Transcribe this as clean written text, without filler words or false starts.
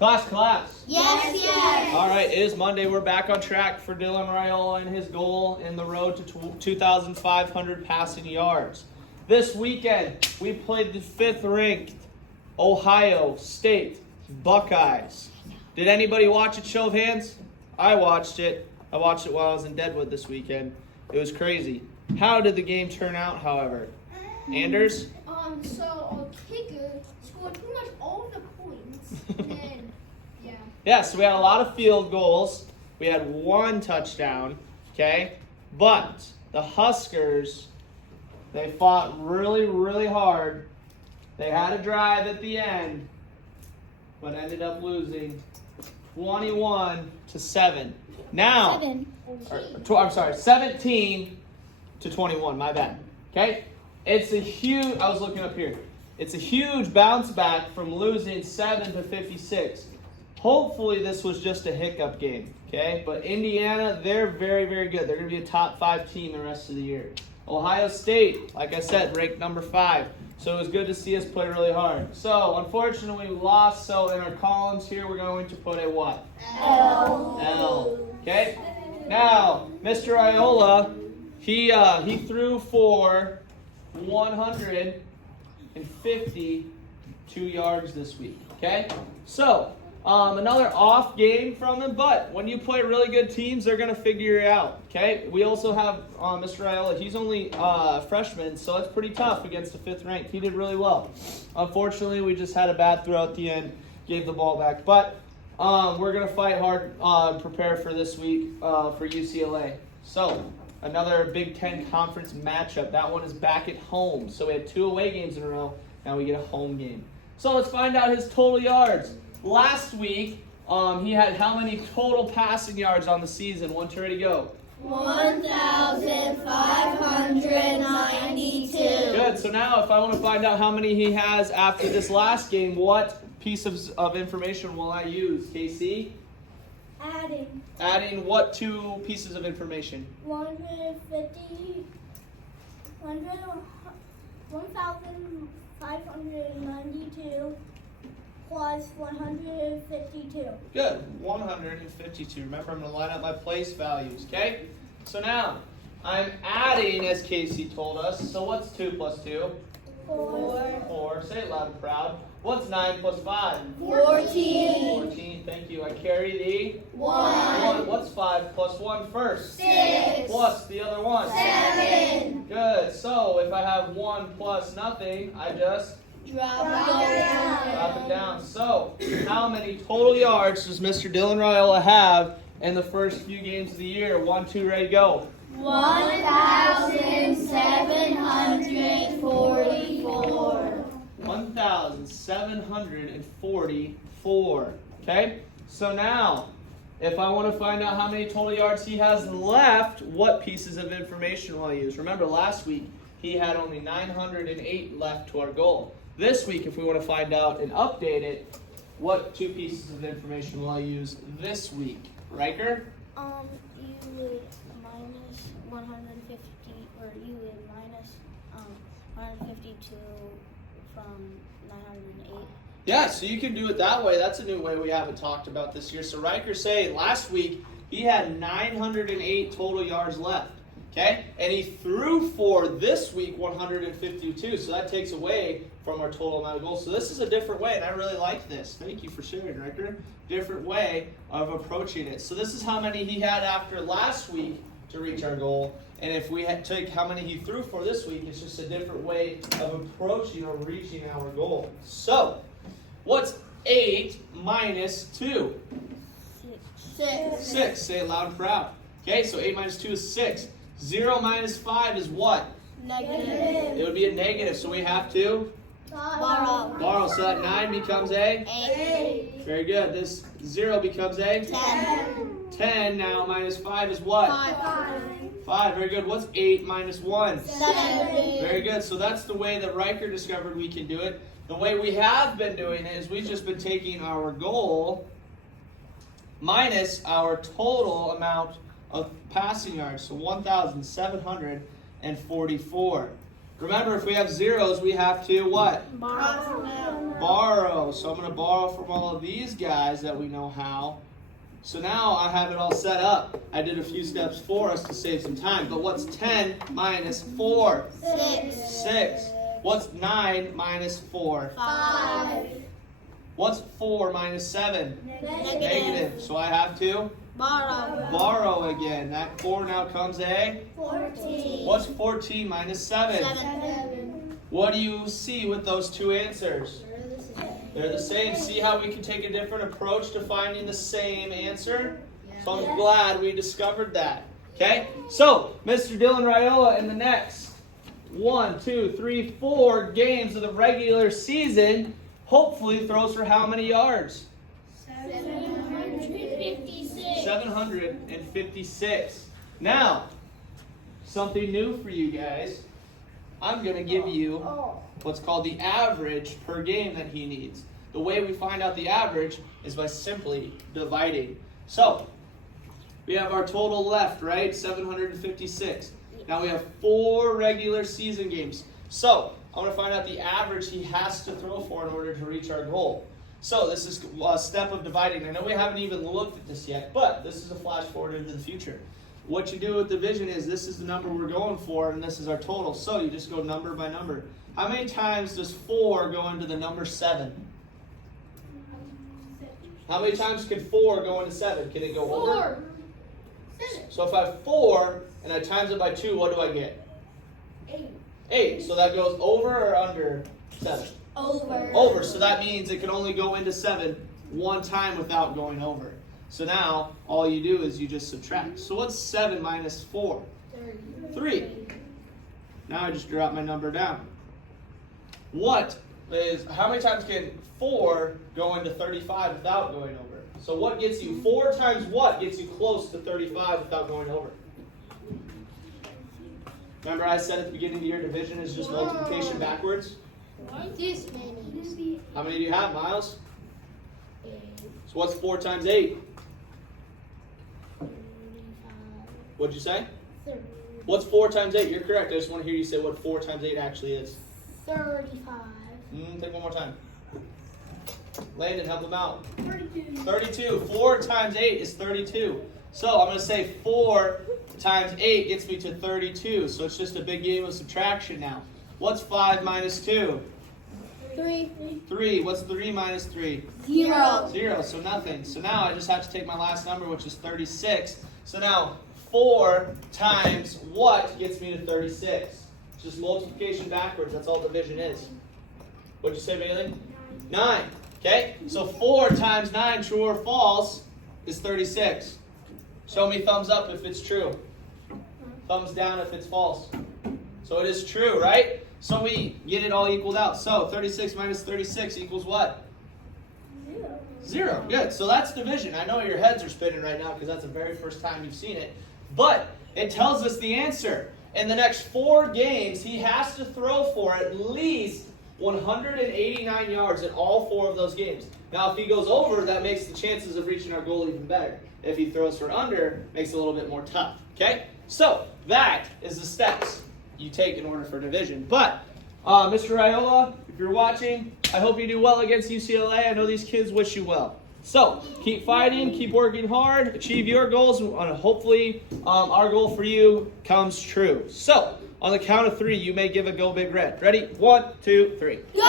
Class. Yes, yes. All right, it is Monday. We're back on track for Dylan Raiola and his goal in the road to 2,500 passing yards. This weekend, we played the 5th-ranked Ohio State Buckeyes. Did anybody watch it? Show of hands. I watched it. I watched it while I was in Deadwood this weekend. It was crazy. How did the game turn out, however? Anders? So our kicker scored pretty much all of the points. And Yeah, so we had a lot of field goals. We had 1 touchdown, okay? But the Huskers, they fought really, really hard. They had a drive at the end, but ended up losing 21-7. Now, 17-21, my bad. Okay? It's a huge, I was looking up here. It's a huge bounce back from losing 7-56. Hopefully this was just a hiccup game, okay? But Indiana, they're very, very good. They're going to be a top 5 team the rest of the year. Ohio State, like I said, ranked number 5. So it was good to see us play really hard. So, unfortunately, we lost. So in our columns here, we're going to put a what? L. Okay? Now, Mr. Raiola, he threw for 152 yards this week, okay? So, another off game from him, but when you play really good teams, they're going to figure it out, okay? We also have Mr. Raiola. He's only a freshman, so it's pretty tough against the 5th ranked. He did really well. Unfortunately, we just had a bad throw at the end, gave the ball back. But we're going to fight hard, prepare for this week for UCLA. So, another Big Ten Conference matchup. That one is back at home. So we had 2 away games in a row. Now we get a home game. So let's find out his total yards. Last week, he had how many total passing yards on the season? 1, 2, ready, go. 1,592. Good. So now if I want to find out how many he has after this last game, what piece of information will I use? KC? Adding what 2 pieces of information? 1,592 plus 152. Good. 152. Remember, I'm going to line up my place values, okay? So now, I'm adding, as Casey told us. So what's 2 plus 2? 4. Say it loud and proud. What's 9 plus 5? 14. 14. Thank you. I carry the 1. What's 5 plus 1 first? 6. Plus the other one? 7. Good. So if I have 1 plus nothing, I just Drop it down. So how many total yards does Mr. Dylan Raiola have in the first few games of the year? 1, 2, ready, go. 1,744. 1,744. Okay? So now, if I want to find out how many total yards he has left, what pieces of information will I use? Remember, last week, he had only 908 left to our goal. This week, if we want to find out and update it, what 2 pieces of information will I use this week? Riker? You would minus 150, or you would minus 152 from 908. Yeah, so you can do it that way. That's a new way we haven't talked about this year. So Riker saying last week he had 908 total yards left. Okay? And he threw for this week 152. So that takes away from our total amount of goals. So this is a different way, and I really like this. Thank you for sharing, Riker. Different way of approaching it. So this is how many he had after last week to reach our goal. And if we had take how many he threw for this week, it's just a different way of approaching or reaching our goal. So, what's 8 minus 2? 6. 6. Say it loud and proud. Okay, so 8 minus 2 is 6. 0 minus 5 is what? Negative. It would be a negative, so we have to borrow. So that 9 becomes a? 8. Very good. This 0 becomes a? 10. 10 now minus 5 is what? 5. 5. Very good. What's 8 minus 1? 7. Very good. So that's the way that Riker discovered we can do it. The way we have been doing it is we've just been taking our goal minus our total amount of passing yards. So 1,744. Remember, if we have zeros, we have to what? Borrow. Borrow. So I'm going to borrow from all of these guys that we know how. So now I have it all set up. I did a few steps for us to save some time. But what's 10 minus 4? 6. What's 9 minus 4? 5. What's 4 minus 7? Negative. So I have to borrow again. That 4 now comes a? 14. What's 14 minus 7? 7. What do you see with those two answers? They're the same. See how we can take a different approach to finding the same answer? So I'm glad we discovered that. Okay? So, Mr. Dylan Raiola in the next 1, 2, 3, 4 games of the regular season hopefully throws for how many yards? 756. 756. Now, something new for you guys. I'm going to give you what's called the average per game that he needs. The way we find out the average is by simply dividing. So, we have our total left, right? 756. Now we have 4 regular season games. So, I'm going to find out the average he has to throw for in order to reach our goal. So, this is a step of dividing. I know we haven't even looked at this yet, but this is a flash forward into the future. What you do with division is this is the number we're going for, and this is our total. So, you just go number by number. How many times does 4 go into the number 7? How many times can 4 go into 7? Can it go over? 7. So if I have 4 and I times it by 2, what do I get? 8. 8. So that goes over or under 7? Over. So that means it can only go into 7 one time without going over. So now all you do is you just subtract. So what's 7 minus 4? 3. Now I just drop my number down. How many times can 4 go into 35 without going over? So what gets you, 4 times what gets you close to 35 without going over? Remember I said at the beginning of the year division is just multiplication backwards? This many. How many do you have, Miles? So what's 4 times 8? What'd you say? 30. What's 4 times 8? You're correct. I just want to hear you say what 4 times 8 actually is. 35. Think one more time. Landon, help him out. 32. 32. 4 times 8 is 32. So I'm going to say 4 times 8 gets me to 32. So it's just a big game of subtraction now. What's 5 minus 2? 3. 3. What's 3 minus 3? 0. 0. So nothing. So now I just have to take my last number, which is 36. So now 4 times what gets me to 36? It's just multiplication backwards. That's all division is. What'd you say, Bailey? 9. Okay? So 4 times 9, true or false, is 36. Show me thumbs up if it's true. Thumbs down if it's false. So it is true, right? So we get it all equaled out. So 36 minus 36 equals what? 0. Good. So that's division. I know your heads are spinning right now because that's the very first time you've seen it. But it tells us the answer. In the next 4 games, he has to throw for at least 189 yards in all 4 of those games. Now, if he goes over, that makes the chances of reaching our goal even better. If he throws for under, makes it a little bit more tough. Okay? So, that is the steps you take in order for division. But, Mr. Raiola, if you're watching, I hope you do well against UCLA. I know these kids wish you well. So, keep fighting, keep working hard, achieve your goals, and hopefully our goal for you comes true. So, on the count of 3, you may give a Go Big Red. Ready? 1, 2, 3. Go!